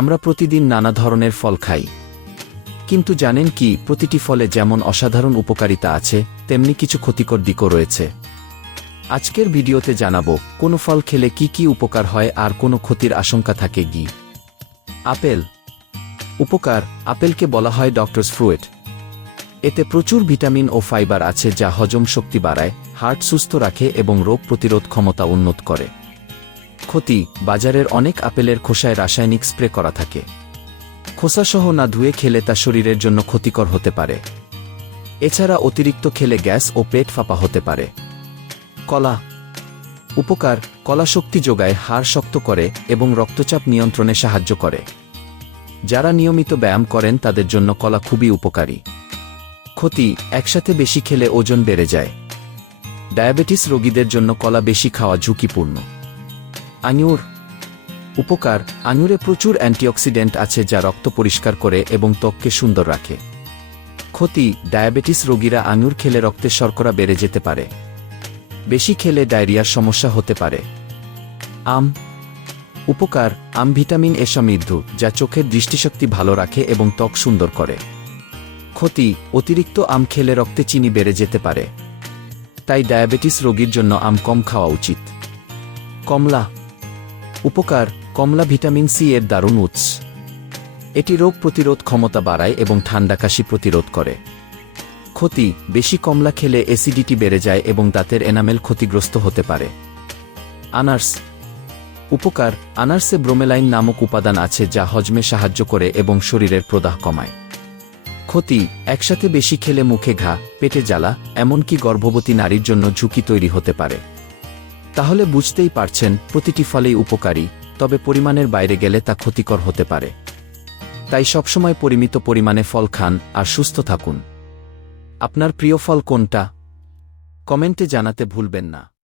আমরা প্রতিদিন নানা ধরনের ফল খাই। কিন্তু জানেন কি, প্রতিটি ফলে যেমন অসাধারণ উপকারিতা আছে, তেমনি কিছু ক্ষতিকর দিকও রয়েছে। আজকের ভিডিওতে জানাব, কোন ফল খেলে কি কি উপকার হয় আর কোনো ক্ষতির আশঙ্কা থাকে গি আপেল। উপকার, আপেলকে বলা হয় ডক্টরস ফ্রুয়েট এতে প্রচুর ভিটামিন ও ফাইবার আছে যা হজম শক্তি বাড়ায় হার্ট সুস্থ রাখে এবং রোগ প্রতিরোধ ক্ষমতা উন্নত করে। ক্ষতি বাজারের অনেক আপেলের খোসায় রাসায়নিক স্প্রে করা থাকে। খোসাসহ না ধুয়ে খেলে তা শরীরের জন্য ক্ষতিকর হতে পারে। এছাড়া অতিরিক্ত খেলে গ্যাস ও পেট ফাঁপা হতে পারে। কলা উপকার, কলা শক্তি যোগায় হাড় শক্ত করে এবং রক্তচাপ নিয়ন্ত্রণে সাহায্য করে। যারা নিয়মিত ব্যায়াম করেন তাদের জন্য কলা খুবই উপকারী। ক্ষতি, একসাথে বেশি খেলে ওজন বেড়ে যায়। ডায়াবেটিস রোগীদের জন্য কলা বেশি খাওয়া ঝুঁকিপূর্ণ। আঙুর। উপকার, আঙুরে প্রচুর অ্যান্টিঅক্সিডেন্ট আছে যা রক্ত পরিষ্কার করে এবং ত্বককে সুন্দর রাখে। ক্ষতি, ডায়াবেটিস রোগীরা আঙুর খেলে রক্তের শর্করা বেড়ে যেতে পারে। বেশি খেলে ডায়রিয়ার সমস্যা হতে পারে। আম। উপকার, আম ভিটামিন এ সমৃদ্ধ, যা চোখের দৃষ্টিশক্তি ভালো রাখে এবং ত্বক সুন্দর করে। ক্ষতি, অতিরিক্ত আম খেলে রক্তে চিনি বেড়ে যেতে পারে। তাই ডায়াবেটিস রোগীর জন্য আম কম খাওয়া উচিত। কমলা। উপকার, কমলা ভিটামিন সি এর দারুণ উৎস। এটি রোগ প্রতিরোধ ক্ষমতা বাড়ায় এবং ঠান্ডা কাশি প্রতিরোধ করে। ক্ষতি, বেশি কমলা খেলে অ্যাসিডিটি বেড়ে যায় এবং দাঁতের এনামেল ক্ষতিগ্রস্ত হতে পারে। আনার্স। উপকার, আনার্সে ব্রোমেলাইন নামক উপাদান আছে যা হজমে সাহায্য করে এবং শরীরের প্রদাহ কমায়। ক্ষতি, একসাথে বেশি খেলে মুখে ঘা, পেটে জ্বালা, এমনকি গর্ভবতী নারীর জন্য ঝুঁকি তৈরি হতে পারে। তাহলে বুঝতেই পারছেন, প্রতিটি ফলেই উপকারী, তবে পরিমাণের বাইরে গেলে তা ক্ষতিকর হতে পারে। তাই সবসময় পরিমিত পরিমাণে ফল খান আর সুস্থ থাকুন। আপনার প্রিয় ফল কোনটা? কমেন্টে জানাতে ভুলবেন না।